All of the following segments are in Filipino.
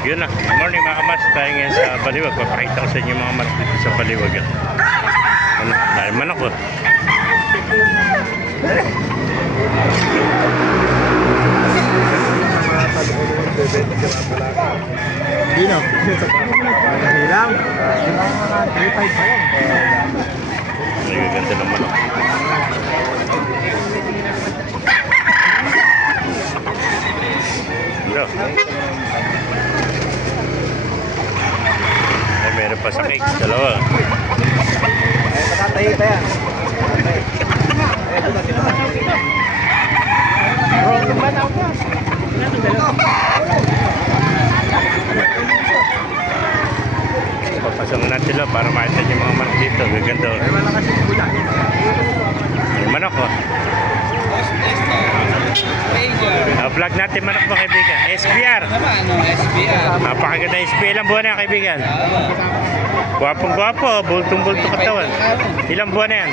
Yun na. Good morning mga kamas. Tayo ngayon sa Baliwag. Papakita ko sa inyo mga mas dito sa Baliwag. Ano? Dahil manok ko. Dino. Hilang. Nagaganda ng manok. Ito. Ay, meron pa sa cake. Dalawa. Ay, nakatayo pa yan. Papasok natin sila para makita yung mga manok dito. Gaganda. Yung manok ko. Vlog natin manok mo kaibigan. SBR. Napakaganda SBR. Ilang buwan na yan kaibigan? Gwapong gwapo. Bultong-bultong katawan. Ilang buwan na yan?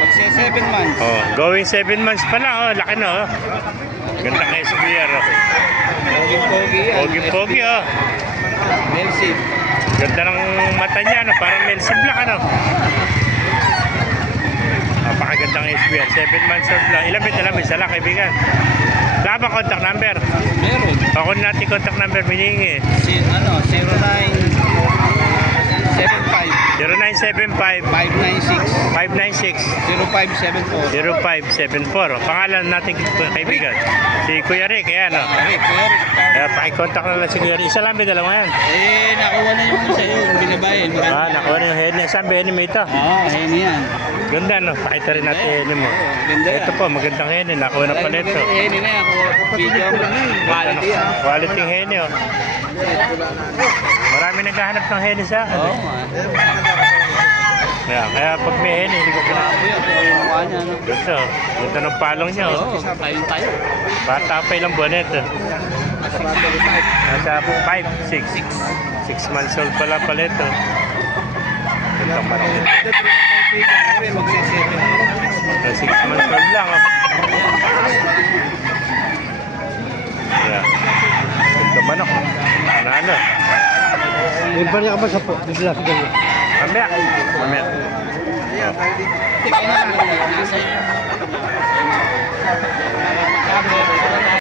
Magsi 7 months. Oh, going 7 months pa lang. Oh, laki na. Oh. Gandang SBR. Oh. Pogi-pogi yan. Pogi-pogi. Oh. Melsit. Ganda ng mata niya. No? Parang Melsit Black. Ano? Napakagandang SBR. 7 months old lang. Ilang isa lang kaibigan. Wala ba contact number? Meron. Pakon natin contact number biningi. 0975 0975 596 0574 0574. Pangalan natin kaibigan. Si Kuya Rick. Ayan o. Kaya pakicontact na lang si Kuya Rick. Isa lang ba dalawa yan? Nakuha na yung isa yun. Binabayin. Nakuha na yung henny. Saan ba henny mo ito? Henny yan. Ganda no. Pakita rin natin henny mo. Ganda yan. Ito po. Magandang henny. Nakuha na pala ito. Henny na yan. Video mo. Quality yan. Quality henny o. Marami naghahanap ng henny sa akin. Oo. Kaya pag may henny, hindi ko Kuya, kuha niya. Gusto. Ganda ng palong niya. Oo. Tayo. Bata pa ilang buwan ito. Nasa 5, 6 months old pala ito. Gandang manok ito. Magsi 6 months old lang. Yeah. Gandang manok. Ano? May balik ka ba sa po? Bigla. Mamaya. Tingnan natin.